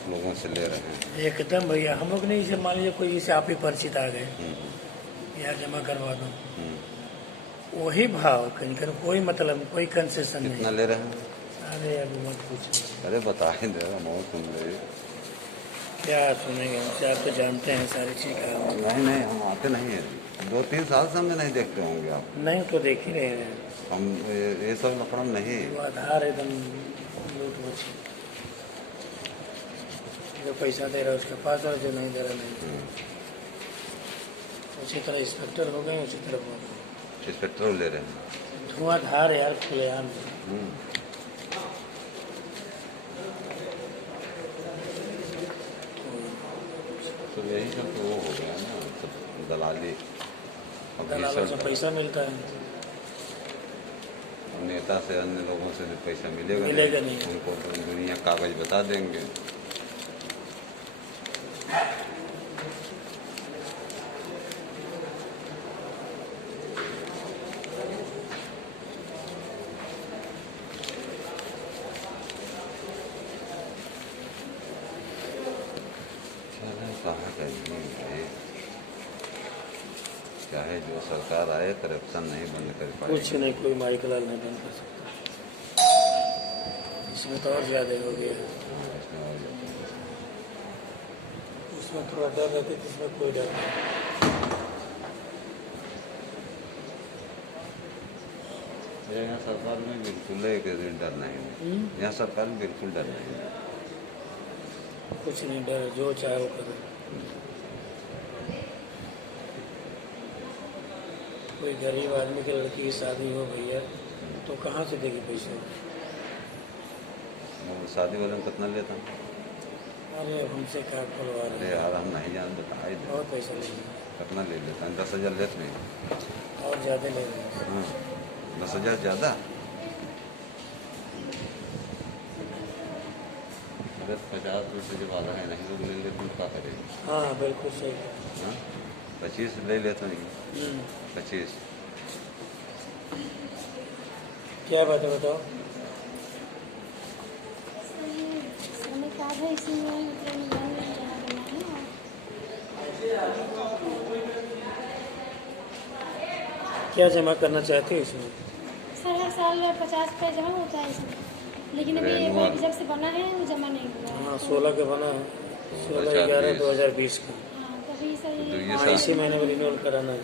आप लोगों से ले रहे हैं। एकदम भैया, हम लोग नहीं, जैसे मान लीजिए कोई जैसे आप ही परिचित आ गए, यार जमा करवा दो, वही भाव, कहीं कहीं कोई मतलब कोई कंसेशन नहीं। कितना ले रहे हैं? अरे अभी मत पूछो, अरे बता ही दे रहा हूँ, सुन ले। क्या सुनेंगे हमसे, आप तो जानते हैं सारी चीज़ का। नहीं नहीं, हम आते नहीं हैं, 2-3 साल से हमें नहीं देखते होंगे आप। नहीं तो देख ही रहे हैं, हम ये सब लफड़ा नहीं। वो आधार एकदम लूट मची, जो पैसा दे रहा है उसके पास और जो नहीं दे रहा नहीं। उसी तरह इंस्पेक्टर हो गए, उसी तरह हो गए। इंस्पेक्टर ले रहे हैं। धुआंधार यार, खुलेआम। तो यही सब तो वो हो गया ना, सब दलाली। अब ये दलालों से सब पैसा मिलता है, नेता से, अन्य लोगों से जो पैसा मिलेगा नहीं। उनको तो दुनिया कागज बता देंगे। कहाँ करेंगे, चाहे जो सरकार आए, करप्शन नहीं बंद कर पाएगी। कुछ नहीं, कोई माइकलाल नहीं बंद कर सकता, इसमें तो और ज्यादा हो गया है। उसमें थोड़ा डर रहता है, इसमें कोई डर नहीं। यहाँ सरकार में बिल्कुल एक डर नहीं है, यहाँ सरकार में बिल्कुल डर नहीं है। कुछ नहीं डर, जो चाहे वो करे। कोई गरीब आदमी की लड़की की शादी हो भैया, तो कहाँ से देगी पैसे? शादी वाले में कितना लेता हूँ? अरे हमसे क्या खुलवा रहे अरे हैं, यार, हम नहीं जान, बताए दे। बहुत पैसा ले रहे हैं, कितना ले लेता है? 10,000 लेते नहीं? और ज़्यादा ले रहे हैं। हाँ, 10,000 ज़्यादा। अगर 50 में से जो वाला है नहीं लोग ले लेते हैं, क्या करेंगे? हाँ बिल्कुल सही। हाँ, 25 ले लेते नहीं? 25 क्या बात है, बताओ। क्या जमा करना चाहते हो इसमें? सर हर साल 50 रुपये जमा होता है इसमें, लेकिन अभी जब से बना है वो जमा नहीं हुआ है। हाँ 16 का बना है, 16/11/2020 का। हाँ तभी सही। हाँ इसी महीने में रिन्यूअल कराना है।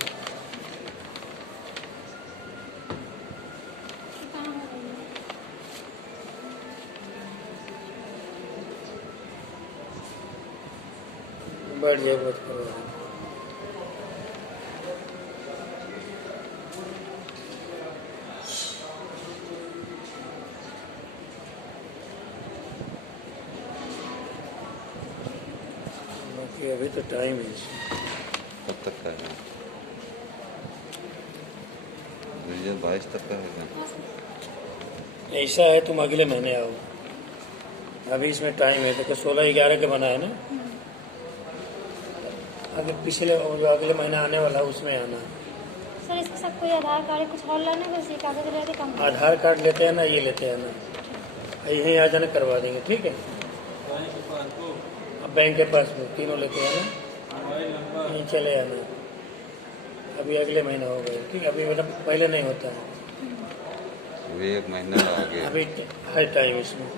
कहाँ हो रही है? बैठ जाए, बात करो। अभी तो टाइम है, कब तक का है? 2022 तक का है। ऐसा है तुम अगले महीने आओ, अभी इसमें टाइम है। तो 16/11 का बना है ना, अगर पिछले अगले महीना आने वाला उसमें आना। सर इसके साथ कोई आधार कार्ड कुछ और लाना, बस ये कागज रहते कम। आधार कार्ड लेते हैं ना, ये लेते हैं ना, यहीं आ जाना, करवा देंगे। ठीक है, अब बैंक के पास में तीनों लेते हैं ना, यहीं चले आना। अभी अगले महीना हो गए, ठीक है, अभी मतलब पहले नहीं होता है, अभी 1 महीने का आगे। अभी है टाइम इसमें।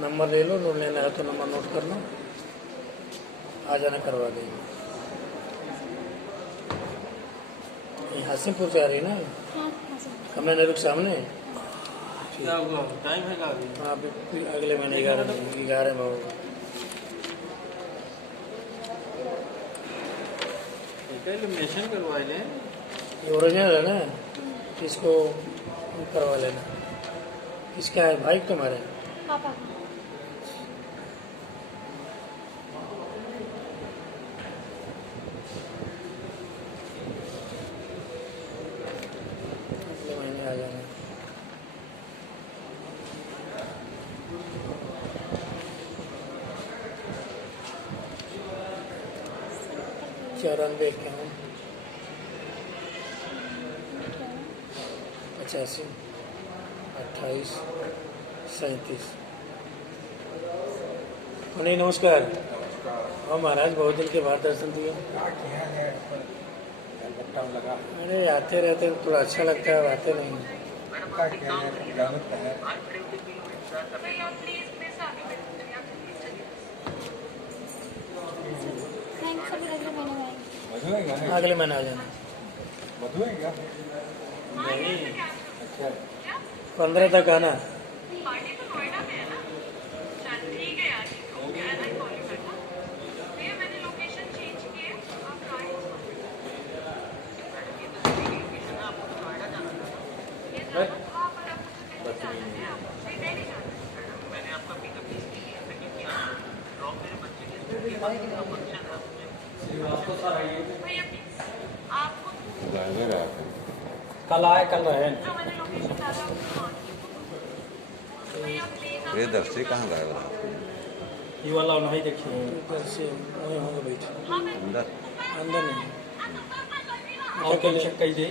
नंबर ले लो, नोट लेना है तो नंबर नोट कर लो, आ जाना, करवा देंगे। ये हासिमपुर से आ रही ना, हाँ सर। हमने नगर के सामने। क्या हुआ, टाइम है का अभी? हाँ अभी अगले महीने 11 में होगा। एलिमिनेशन करवा लें। ये ओरिजिनल है ना, इसको करवा लेना। किसका है भाई तुम्हारे? पापा का। अगले महीने आ जाना। चौरानवे 85 28 37। पंडित नमस्कार। और महाराज बहुत दिन के बाद दर्शन दिए। अरे आते रहते तो थोड़ा अच्छा लगता है, आते नहीं। थैंक्स, अभी अगले महीने में आएंगे। अगले महीने आ जाना। नहीं, 15 तक आना। ड्राइवर है कल आए, कल रहे। ये दर्शी कहाँ गए बता ये वाला नहीं देखिए। ऊपर से वहीं होंगे बैठे अंदर अंदर नहीं। और कल चेक कर दे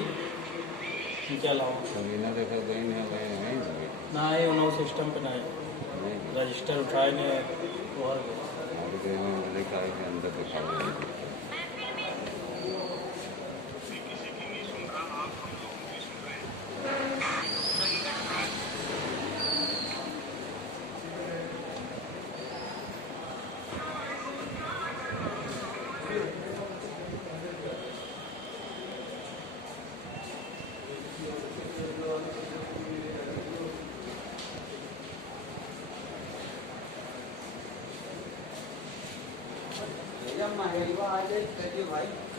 क्या लाओ कभी ना देखा गई नहीं गए नहीं होगी। ना ये उन्हों सिस्टम पे ना रजिस्टर उठाए ने और आगे गए में बोले कहा कि अंदर दिखा देंगे।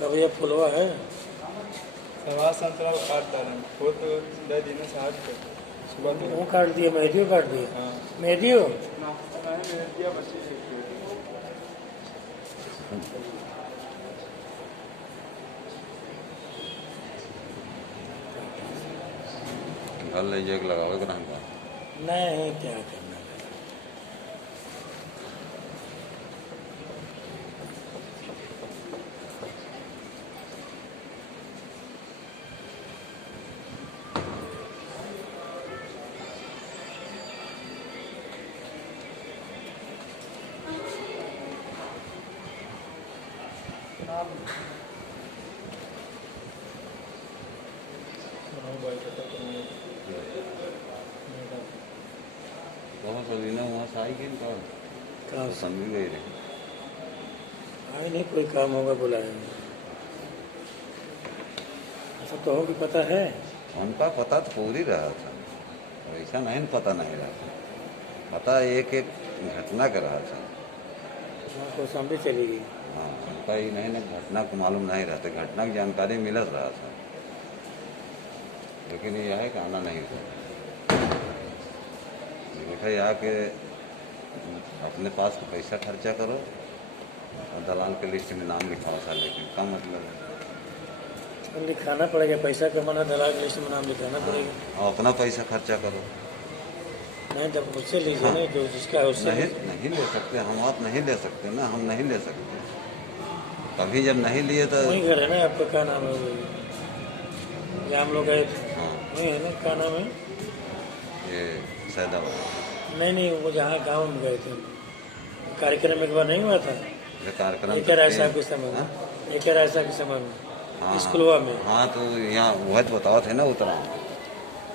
कब ये फुलवा है? सवा संतरा काटता रहे वो तो दे दिन से आज तक सुबह तो वो काट दिया, मेहदियो काट दिया। हाँ मेहदियो मैंने दिया बच्चे घर ले जाके लगावे के रंग का नहीं, क्या करना है। बहुत सदीना वहाँ से आई कि कहाँ कहाँ से? समझ गई रही आए नहीं, कोई काम होगा बुलाएंगे। ऐसा तो हो कि पता है। उनका पता तो पूरी रहा था, ऐसा नहीं पता नहीं रहा था। पता एक एक घटना का रहा था। वहाँ को सामने चली गई। हाँ उनका ही नहीं ना घटना को मालूम नहीं रहता, घटना की जानकारी मिल रहा था, लेकिन यह है कि आना नहीं था। बेटा यहाँ के अपने पास का पैसा खर्चा करो और दलाल के लिस्ट में नाम लिखाओ सा, लेकिन क्या मतलब है? लिखाना पड़ेगा, पैसा कमाना, दलाल लिस्ट में नाम लिखाना पड़ेगा। और अपना पैसा खर्चा करो। नहीं, जब उससे लीजिए ना, जो जिसका है उससे नहीं नहीं ले सकते हम, आप नहीं ले सकते ना, हम नहीं ले सकते। कभी जब नहीं लिए तो वही घर है ना आपका, क्या नाम है वो जहाँ हम लोग गए थे? हाँ वही है ना, क्या नाम है? ये सैदाबाद नहीं, वो जहाँ गांव में गए थे कार्यक्रम एक बार नहीं हुआ था? ये कार्यक्रम एक राय साहब के समय में, एक राय साहब के समय में हाँ स्कूलवा में। हाँ तो यहाँ वह तो बताओ थे ना, उतरा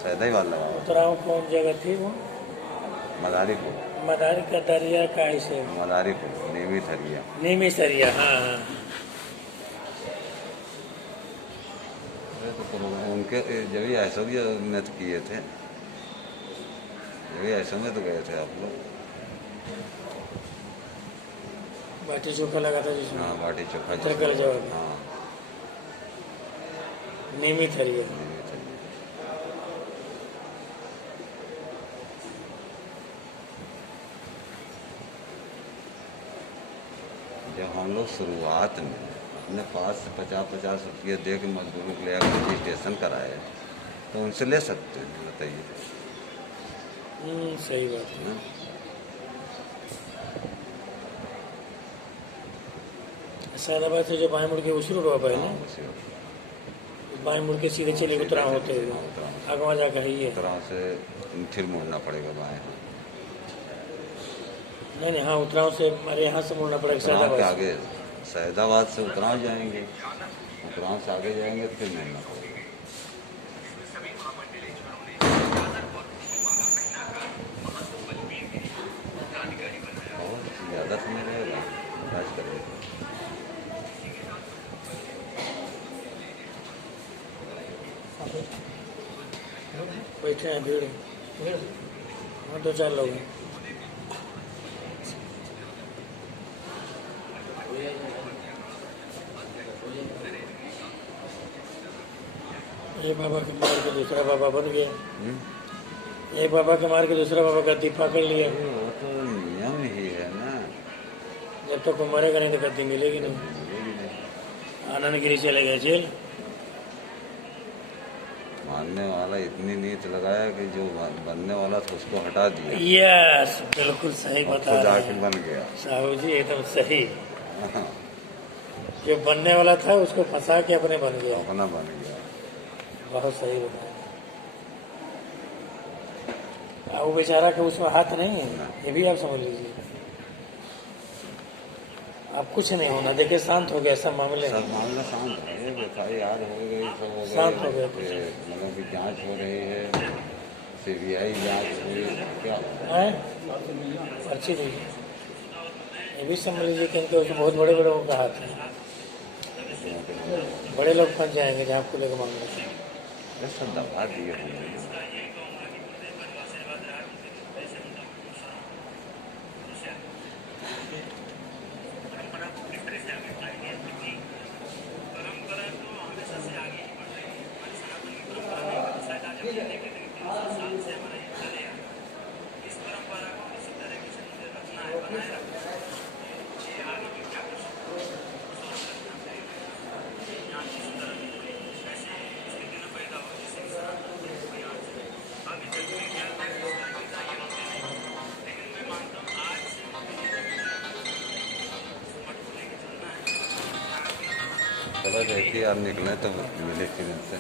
सैदाबाद लगा उतराव कौन जगह थी वो? मदारीपुर, मदारी का दरिया का ऐसे मदारीपुर नेमी थरिया। नीमी सरिया। हाँ हाँ, तो उनके जब भी ऐसा भी में तो किए थे, जब भी ऐसा में तो गए थे आप लोग। बाटी चोखा लगा था जिसमें। हाँ बाटी चोखा अच्छा कर जवाब। हाँ नीमी थरिया। नेमी थरिया। जब हम लोग शुरुआत में अपने पास से 50-50 रुपये दे के मजदूरों को ले आकर रजिस्ट्रेशन कराए, तो उनसे ले सकते हैं, बताइए। सही बात है। हाँ? सैदाबाद से जो बाएं मुड़ के उसी रोड पर है ना, हाँ, उसी वक्त। बाएं मुड़ के सीधे चले उतरा होते हुए आगवा जाकर है ये। तरह से फिर मुड़ना पड़ेगा बाएं। नहीं नहीं, हाँ उतराव से हमारे यहाँ से मुड़ना पड़ेगा उतराव के सैदाबाद आगे सैदाबाद से उतराव जाएंगे, उतराव से आगे जाएंगे तो फिर मिलना पड़ेगा। और ज़्यादा समय रहेगा, राज करेगा। बैठे हैं भीड़ हाँ 2-4 लोग हैं। ये बाबा के मार के दूसरा बाबा बन गया, एक बाबा के मार के दूसरा बाबा गद्दी पकड़ लिया। वो तो नियम ही है ना। जब तक वो मरेगा नहीं तो गद्दी मिलेगी नहीं। आनंदगिरी चले गए जेल। मानने वाला इतनी नीत लगाया कि जो बनने वाला था उसको हटा दिया, यस बिल्कुल सही बता खुद रहे आके हैं बन गया। साहू जी, एकदम सही। हाँ, जो बनने वाला था उसको फंसा के अपने बन गया। अपना बन गया। बहुत सही बताया। वो बेचारा के उसमें हाथ नहीं है, ये भी आप समझ लीजिए। अब कुछ नहीं होना, देखिए शांत हो गया सब मामले। सब मामला शांत है, FIR हो गई, सब हो गया, शांत हो गया। मतलब की जांच हो रही है, CBI जांच हुई, क्या है पर्ची दीजिए। ये भी समझ लीजिए कि इनके उसमें बहुत बड़े बड़े लोगों का हाथ है। बड़े लोग फंस जाएंगे जहाँ खुले का मामला। ये सब दबा दिए होंगे। चलो देखिए आप निकले तो मिले फिर इनसे।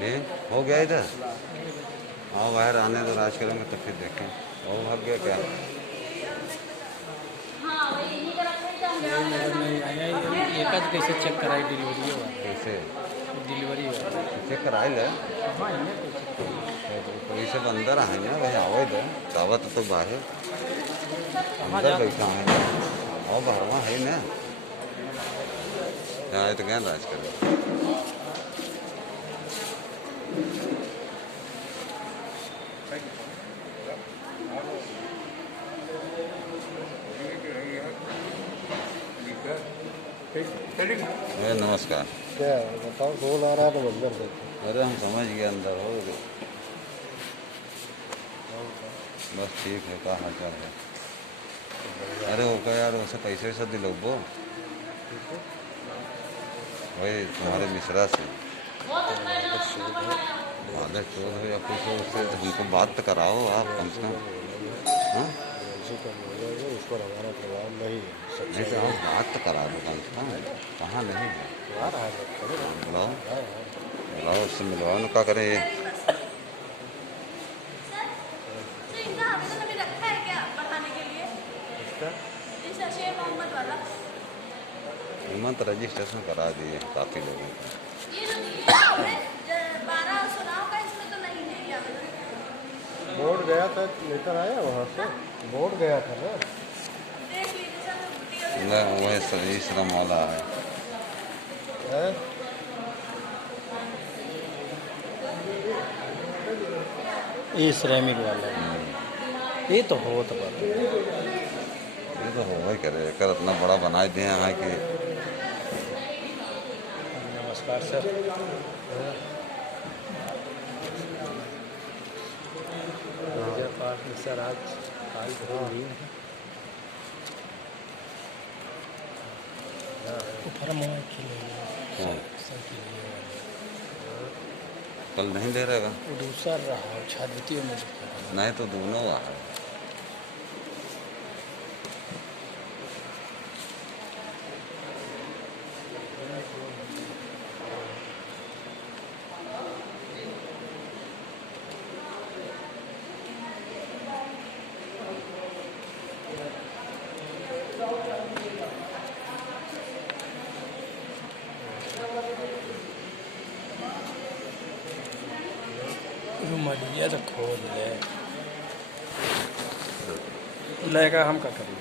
ले हो गया इधर, आओ बाहर आने दो, राज करेंगे तो फिर देखें। वो भाग गया क्या? एकाच कैसे चेक कराई डिलीवरी हुआ कैसे डिलीवरी हुआ चेक कराए ले? कोई सब अंदर आए ना भाई, आवे दो दावत तो बाहर अंदर बैठा है ना, और बाहरवा है ना, यहाँ तो क्या राज कर। नमस्कार। क्या बताओ, कॉल आ रहा है तो बंद कर देते। अरे हम समझ गए अंदर हो गए। बस ठीक है, क्या हाल चाल है? अरे होगा यार, वैसे पैसे वैसे दिलो वो वही तुम्हारे मिश्रा से आदत चोर हो या कुछ हो, उससे हमको बात तो कराओ आप कम से कम। हाँ इस पर हमारा प्रभाव नहीं है। नहीं तो आप बात तो करा दो कम से कम। कहाँ नहीं है? आ रहा है बुलाओ बुलाओ, उससे मिलवाओ ना, क्या करें ये? हिम्मत रजिस्ट्रेशन करा दिए काफ़ी लोगों को। बोर्ड गया था, लेकर आया वहाँ से, बोर्ड गया था ना। वही सही श्रम वाला है। हैं? ये श्रमिक वाला ये तो हो तो बात ये तो हो ही करे, कर इतना बड़ा बना दिए यहाँ कि नमस्कार सर पूजा पाठ में सर आज काल नहीं है हाँ। कल नहीं दे रहेगा? वो दूसरा रहा छात्रवृत्तियों में नहीं तो दोनों आ है। ये तो खोल लेगा हम क्या करें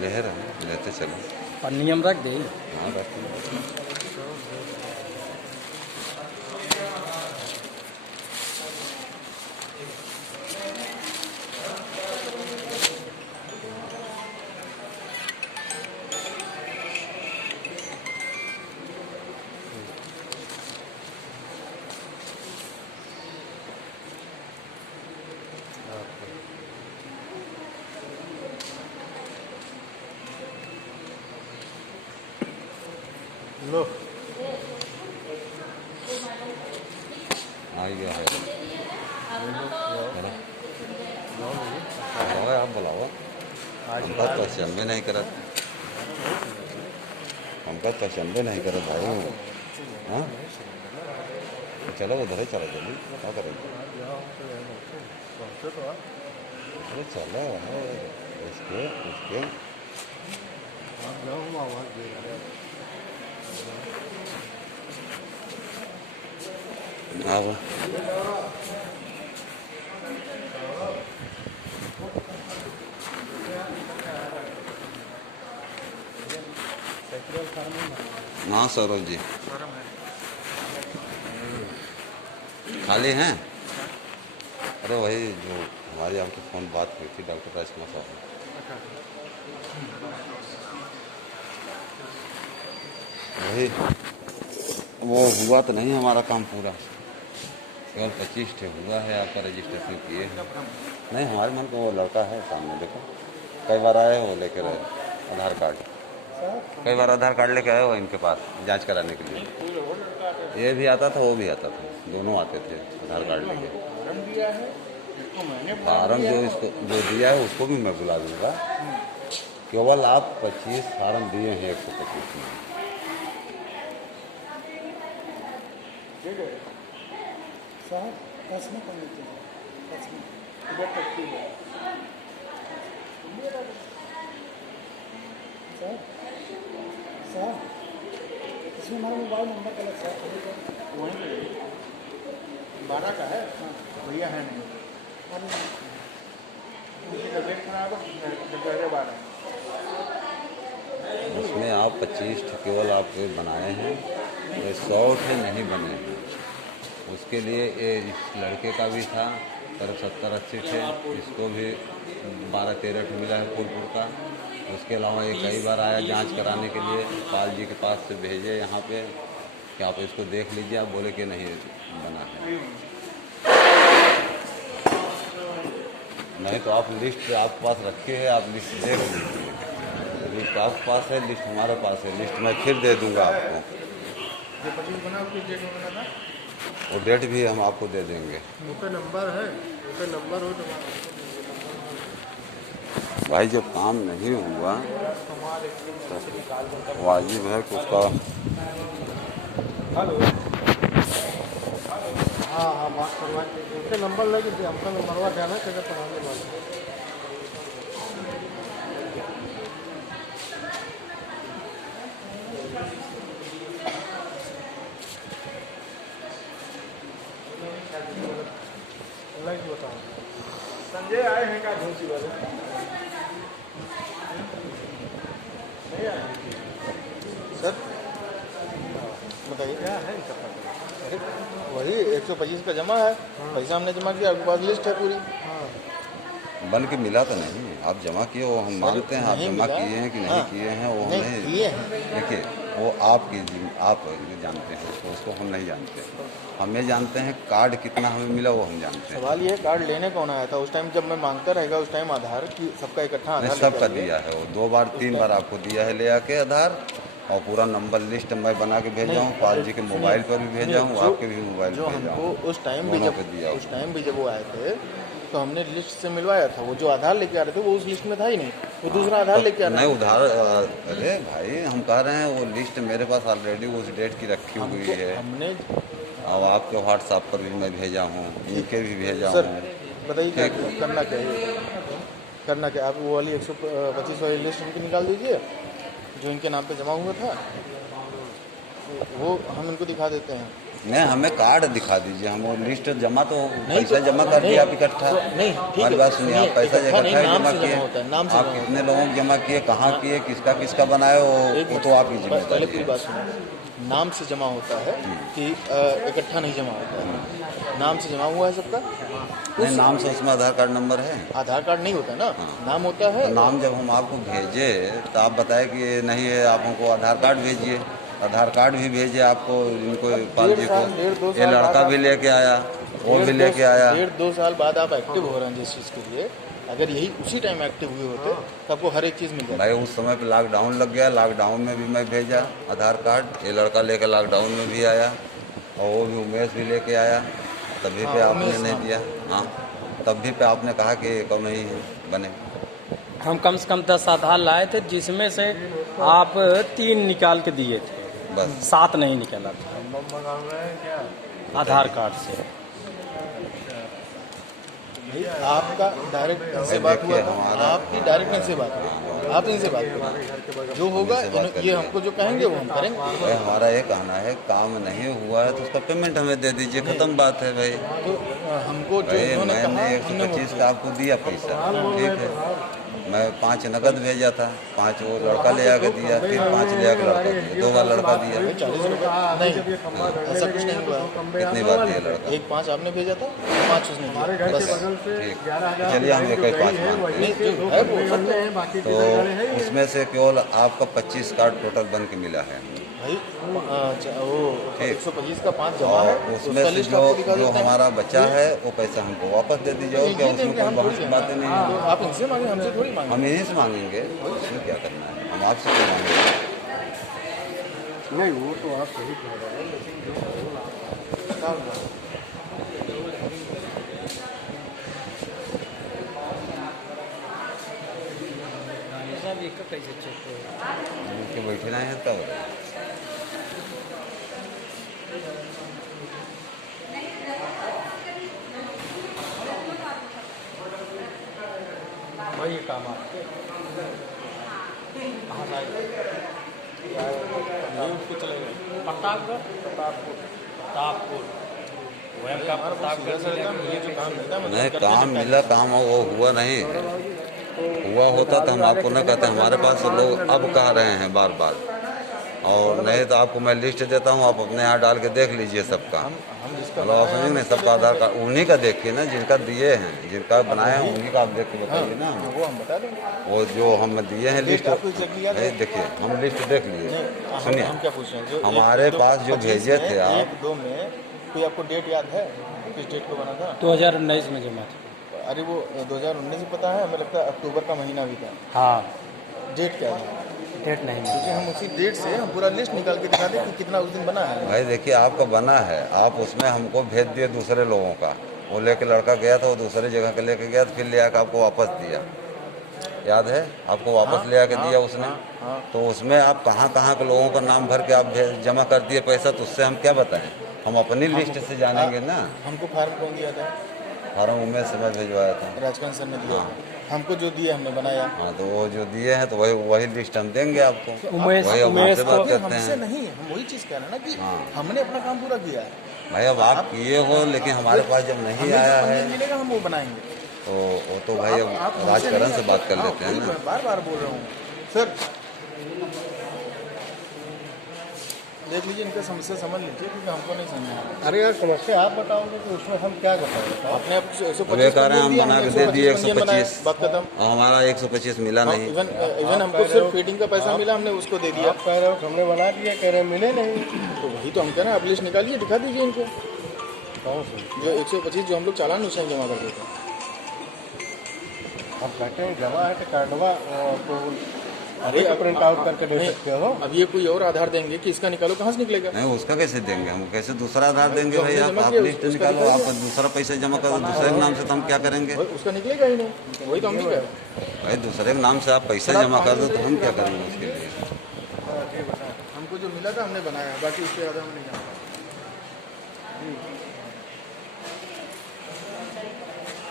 ले रहे हैं, लेते चलो। और नियम रख दे हाँ रखते हैं। लो आ गया है। बुलाओ आप बुलाओ। हमका तो अचंबे नहीं करत, हमका तो अचंबे नहीं करत भाई। हाँ चलो उधर ही चलो जल्दी, क्या करेंगे? अरे चलो उसके उसके आप जाओ, हम आवाज़ दे रहे हैं। अब हाँ सरोज जी खाली हैं? अरे वही जो हमारी आपकी फ़ोन बात हुई थी डॉक्टर राजकुमार साहब। वही वो हुआ तो नहीं हमारा काम पूरा, केवल 25 ठे हुआ है। आपका रजिस्ट्रेशन किए हैं? नहीं हमारे मन को वो लड़का है सामने, देखो कई बार आए वो लेकर आधार कार्ड, कई बार आधार कार्ड लेकर आए वो इनके पास जांच कराने के लिए। ये भी आता था वो भी आता था, दोनों आते थे आधार कार्ड लेके। फार्म जो इसको जो दिया है उसको भी मैं बुला दूँगा। केवल आप 25 फार्म दिए हैं 125 में। साहब टच में कर लेते हैं, टच में इधर तक की है सर। सर इसमें हमारा मोबाइल नंबर गलत है, वहीं पे 12 का है। भैया है नहीं, तबियत खराब है, 12। उसमें आप 25 केवल आप बनाए हैं, 100 नहीं बने हैं। उसके लिए ये इस लड़के का भी था करीब 70-80 थे, इसको भी 12-13 मिला है फूलपुर का। उसके अलावा ये कई बार आया जांच कराने के लिए, पाल जी के पास से भेजे यहाँ पे कि आप इसको देख लीजिए। आप बोले कि नहीं बना है। नहीं तो आप लिस्ट आपके पास रखी है, आप लिस्ट देख लीजिए। लिस्ट आपके पास है, लिस्ट हमारे पास है, लिस्ट मैं फिर दे दूँगा आपको। जो 25 बना उसकी डेट में बना था, वो डेट भी हम आपको दे देंगे। उसका नंबर है, उसका नंबर हो तो भाई जब काम नहीं हुआ तो वाजिब है कि उसका। हेलो, हाँ हाँ बात करवा उसका नंबर लगे थे, हमका नंबरवा जाना चाहिए तो हमें मालूम। संजय आए हैं क्या झूसी वाले? नहीं आए सर, बताइए क्या है इनका? वही 125 का जमा है, पैसा हमने जमा किया, आपके पास लिस्ट है पूरी। बन के मिला तो नहीं, आप जमा किए वो हम मानते हैं। आप जमा किए हैं कि नहीं किए हैं वो हम नहीं किए हैं। देखिए वो आपकी आप जानते हैं उसको हम नहीं जानते। हम ये जानते हैं कार्ड कितना हमें मिला वो हम जानते हैं। सवाल ये कार्ड लेने कौन आया था उस टाइम? जब मैं मांगता रहेगा उस टाइम आधार की सबका इकट्ठा आधार सबका दिया है वो 2 बार 3 बार आपको दिया है ले आके आधार, और पूरा नंबर लिस्ट मैं बना के भेजा हूँ। पाल जी के मोबाइल पर भी भेजा हूँ, आपके भी मोबाइल जो पर भेजा हमको हूँ। उस टाइम भी दोनों पे दिया जब वो आए थे तो हमने लिस्ट से मिलवाया था। वो जो आधार लेके आ रहे थे वो उस लिस्ट में था ही नहीं, वो दूसरा आधार लेके आ रहा नहीं उधार। अरे भाई हम कह रहे हैं वो लिस्ट मेरे पास ऑलरेडी उस डेट की रखी हुई है, हमने। और आपके व्हाट्सएप पर भी मैं भेजा हूँ, इनके भी भेजा सर हूँ। बताइए क्या करना चाहिए? करना क्या? आप वो वाली 125 वाली लिस्ट उनकी निकाल दीजिए जो इनके नाम पे जमा हुआ था, वो हम इनको दिखा देते हैं। नहीं, हमें कार्ड दिखा दीजिए, हम वो लिस्ट जमा तो पैसा जमा कर दिया आप इकट्ठा। नहीं, ठीक हमारी है, बात सुनिए, आप पैसा इकट्ठा नहीं, इकट्ठा नाम जमा से जमा किए, होता है, नाम से आप जमा कितने लोगों को जमा किए, कहाँ किए, किसका किसका बनाए, वो तो आपकी पहले जिम्मेदारी पूरी है। बात सुनिए, नाम से जमा होता है कि इकट्ठा नहीं जमा होता है। नाम से जमा हुआ है सबका, नहीं, नाम से उसमें आधार कार्ड नंबर है। आधार कार्ड नहीं होता ना, नाम होता है। तो नाम जब हम आपको भेजे तो आप बताए कि ये नहीं है, आप हमको आधार कार्ड भेजिए, आधार कार्ड भी भेजे आपको, इनको पाल जी को, ये लड़का भी लेके आया, वो भी लेके आया। 1.5-2 साल बाद आप एक्टिव हो रहे हैं जिस चीज़ के लिए, अगर यही उसी टाइम एक्टिव हुए होते तो आपको हर एक चीज़ मिल जाती। भाई उस समय पे लॉकडाउन लग गया, लॉकडाउन में भी मैं भेजा आधार कार्ड, ये लड़का लेकर लॉकडाउन में भी आया, और वो भी उमेश भी लेके आया, तभी पे आपने उमेश, नहीं दिया। हाँ, तभी पे आपने कहा कि कब नहीं बने। हम कम से कम 10 आधार लाए थे, जिसमें से आप 3 निकाल के दिए थे, बस 7 नहीं निकाला था आधार कार्ड से। आपका डायरेक्ट इनसे बात हुआ था, आपकी डायरेक्ट इनसे बात हुई, आप इनसे बात करें, जो होगा ये हमको जो कहेंगे वो हम करेंगे। भाई हमारा ये कहना है, काम नहीं हुआ है तो उसका पेमेंट हमें दे दीजिए, खत्म बात है भाई। तो हमको जो भाई उन्होंने कहा मैंने हमने 125 का आपको दिया पैसा, ठीक है, मैं 5 नकद भेजा था, 5 वो लड़का ले आके दिया, फिर 5 ले आके लड़का दिया, 2 बार लड़का दिया। 40 रुपये नहीं, ऐसा कुछ नहीं हुआ। कितनी बार दिया लड़का? 1 5 आपने भेजा था, 5 उसने दिया, बस। ठीक, चलिए हम 1-5 मानते नहीं, जो है वो सब हैं। तो उसमें से केवल आपका 25 कार्ड टोटल बन के मिला है भाई, वो 125 का 5 जमा और है, उसमें उसका से लिस्ट जो आपको दिखा जो देते हैं। हमारा बचा है वो पैसा हमको वापस दे दीजिए, और क्या उसमें कोई बहुत सी बातें नहीं तो है। आप इनसे मांगे, हमसे थोड़ी मांगे। हम यहीं से मांगेंगे, उसमें क्या करना है, हम आपसे क्यों मांगेंगे। नहीं, वो तो आप सही कह रहे हैं, लेकिन जो कैसे चेक करो? उनके बैठे ना है तब वही काम आपके कहाँ से आए? ये उसको चले गए प्रतापगढ़, प्रतापपुर वह का प्रतापगढ़ जिले में ये जो काम मिलता है, नहीं, काम मिला, काम वो हुआ नहीं, हुआ होता तो हम आपको न कहते। हमारे पास लोग अब कह रहे हैं बार बार, और नहीं तो आपको मैं लिस्ट देता हूँ, आप अपने यहाँ डाल के देख लीजिए सबका। हम जिसका मतलब आप समझेंगे नहीं, सबका आधार कार्ड उन्हीं का देखिए ना, जिनका दिए हैं, जिनका बनाए हैं उन्हीं का आप देख के बताइए ना। वो हम बता देंगे। वो जो हम दिए हैं लिस्ट, आपको exactly याद है? देखिए हम लिस्ट देख लिए, सुनिए हम क्या पूछ रहे हैं, जो हमारे पास जो भेजे थे आप, 1-2 में कोई आपको डेट याद है, किस डेट को बना था? 2019 में जमा था। अरे वो 2019 में पता है, हमें लगता है अक्टूबर का महीना भी था। हाँ, डेट क्या है? डेट नहीं क्योंकि हम उसी डेट से हम पूरा लिस्ट निकाल के दिखा दें कि कितना उस दिन बना है। भाई देखिए आपका बना है, आप उसमें हमको भेज दिए दूसरे लोगों का, वो लेके लड़का गया था, वो दूसरे जगह के लेके गया, तो फिर ले आकर आपको वापस दिया, याद है आपको वापस ले आके दिया उसने। तो उसमें आप कहाँ कहाँ के लोगों का नाम भर के आप जमा कर दिए पैसा, तो उससे हम क्या बताएं, हम अपनी लिस्ट से जानेंगे ना। हमको फार्म कौन दिया था? फार्म उमेश से मैं भिजवाया था। राजकांत सर ने दिया था। हमको जो दिया हमने बनाया। हाँ, तो वो जो दिए हैं तो वही लिस्ट हम देंगे आपको, उमेश वही हम आपसे बात करते हमसे हैं। नहीं, हम वही चीज़ कह रहे हैं ना कि हमने अपना काम पूरा किया है। भाई अब आप किए हो, लेकिन हमारे पास जब नहीं हमें आया जो है पंजीयन मिलेगा हम वो बनाएंगे। तो वो तो भाई अब राजकरण से बात कर लेते हैं ना। बार बार बोल रहा हूँ सर, देख लीजिए इनका समस्या समझ लीजिए, क्योंकि हमको नहीं समझ में। अरे यार समस्या आप बताओगे तो उसमें हम क्या बताएंगे? आपने अब 125 वे कह रहे हैं हम बना के दे दिए 125, बात खत्म। और हमारा 125 मिला नहीं। इवन हमको सिर्फ फीडिंग का पैसा मिला, हमने उसको दे दिया। आप कह रहे हो कि हमने बना दिया, कह रहे हैं मिले नहीं। तो वही तो हम कह रहे हैं, आप लिस्ट निकालिए, दिखा दीजिए इनको, कौन से? जो 125 जो हम लोग चालान उस टाइम जमा कर देते हैं। आप कहते हैं जमा है तो कार्डवा तो अरे अब प्रिंट आउट करके दे सकते हो। अब ये कोई और आधार देंगे कि इसका निकालो, कहाँ से निकलेगा? नहीं, उसका कैसे देंगे हम, कैसे दूसरा आधार देंगे जो भाई? हमने आप जमा आप किया, लिस्ट उसका निकालो, आप निकालिए। दूसरा पैसा जमा करो दूसरे के नाम से, तो हम क्या करेंगे उसका निकलेगा ही नहीं, वही तो हम भी कह रहे हैं। भाई? दूसरे के नाम से आप पैसा जमा कर दो तो हम क्या करेंगे उसके लिए? हमको जो मिला था हमने बनाया, बाकी उससे ज़्यादा हम नहीं जानते।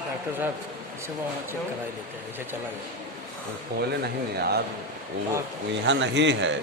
डॉक्टर साहब इसे वो वहाँ चेक करा ही देते हैं, इसे चला गया। वो खोले नहीं यार, वो यहाँ नहीं है।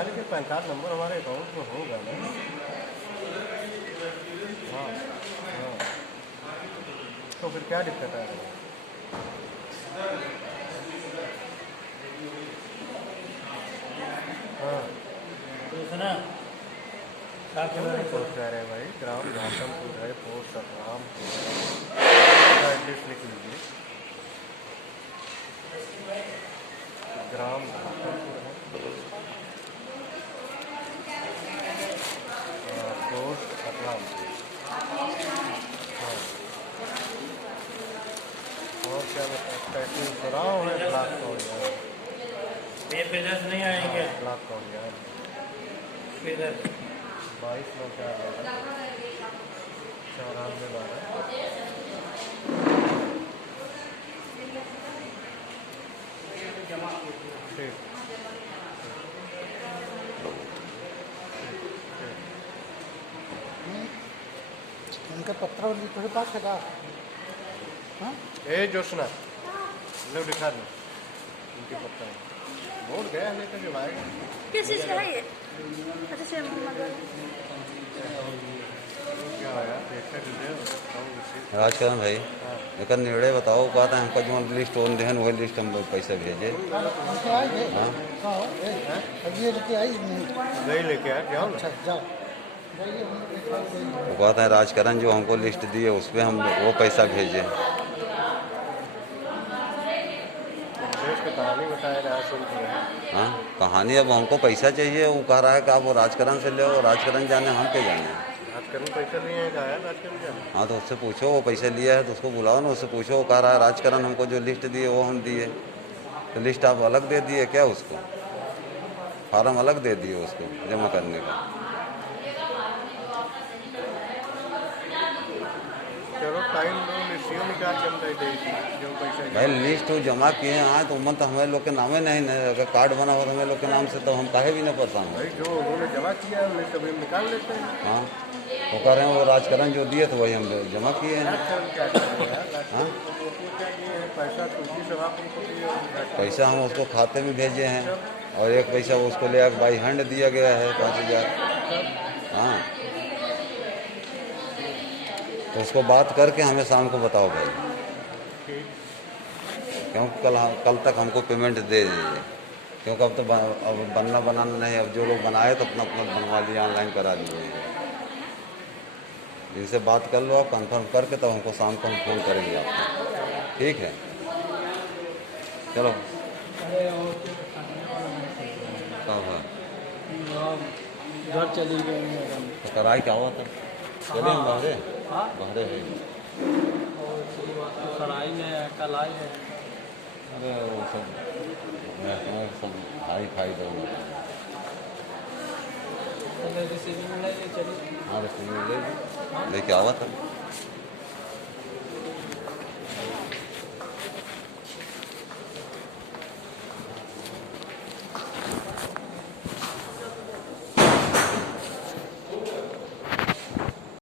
है, लेकिन पैन कार्ड नंबर हमारे अकाउंट में होगा ना। हाँ हाँ, तो फिर क्या दिक्कत है? हाँ, तो सुना क्या कह रहे हैं? तो कह रहे हैं भाई, ग्राम घाटमपुर है, पोस्ट सतराम, एड्रेस लिख लीजिए। ग्राम घाटमपुर है, पोस्ट सतराम। हाँ, और क्या बताए? 35 गाँव है, ब्लॉक कौड़िया। ये पेजर्स नहीं आएंगे ब्लॉक कौड़िया फिर 22 9 4 94 12। ठीक। उनका पत्र तुम्हारे पास है का? हाँ? ए जोशना, लो दिखा दो उनके पत्ता है। बोर्ड गया लेकर जब आएगा। किस चीज़ का है ये? अच्छा शेर मोहम्मद वाला। क्या आया देखा दीजिए। राजकरण भाई एक निर्णय बताओ, कहता है हमका जो लिस्ट ओन देहन वही लिस्ट हम पैसा भेजे। उनके आई थे? हाँ, अब ये लेके आई नहीं। गई लेके आए, जाओ ना। अच्छा जाओ, जाइए, हम लोग देखा जाइए। तो कहता है राजकरण जो हमको लिस्ट दिए उस पर हम वो पैसा भेजे। देश की कहानी बताया रहा सुनते हैं। हाँ, कहानी अब हमको पैसा चाहिए, वो कह रहा है कि आप वो राजकरण से ले, राजकरण जाने हम के जाने। राजकरण पैसा लिए हैं, आया राजकरण जाने। हाँ, तो उससे पूछो, वो पैसे लिया है तो उसको बुलाओ ना, उससे पूछो। वो कह रहा है राजकरण हमको जो लिस्ट दिए वो हम दिए। तो लिस्ट आप अलग दे दिए क्या उसको? फार्म अलग दे दिए उसको जमा करने का। चलो टाइम दो, लिस्टियों में क्या चल रही थी जो पैसा। भाई लिस्ट वो जमा किए हैं आज, तो उम्र तो हमें लोग के नामे नहीं न, अगर कार्ड बना हो तो हमें लोग के नाम से, तो हम काहे भी न परेशान हो। भाई जो उन्होंने जमा किया है लिस्ट अभी निकाल लेते हैं। हाँ, वो कह रहे हैं वो राजकरण जो दिए तो वही हम जमा किए हैं। राजकरण क्या कर रहे हैं यार? हाँ, राजकरण क्या किए हैं? पैसा तुलसी सभा उनको दिए। पैसा हम उसको खाते में भेजे हैं, और एक पैसा उसको ले आकर बाई हैंड दिया गया है 5000। हाँ, तो उसको बात करके हमें शाम को बताओ भाई, क्योंकि कल तक हमको पेमेंट दे दीजिए। क्योंकि अब तो अब बनाना नहीं, अब जो लोग बनाए तो अपना अपना बनवा लिए, ऑनलाइन करा लिए। इनसे बात कर लो आप, कंफर्म करके तब हमको शाम को हम फ़ोन करेंगे आपको। ठीक है, चलो। कब है? घर चली गई। तो कराई क्या हुआ था? चलिए हम बाहरे बाहरे है। सराई में है, कल आई है। अरे वो सब महकमा सब हाई फाई दो। रिसीविंग नहीं चली। हाँ, लेके आवा था।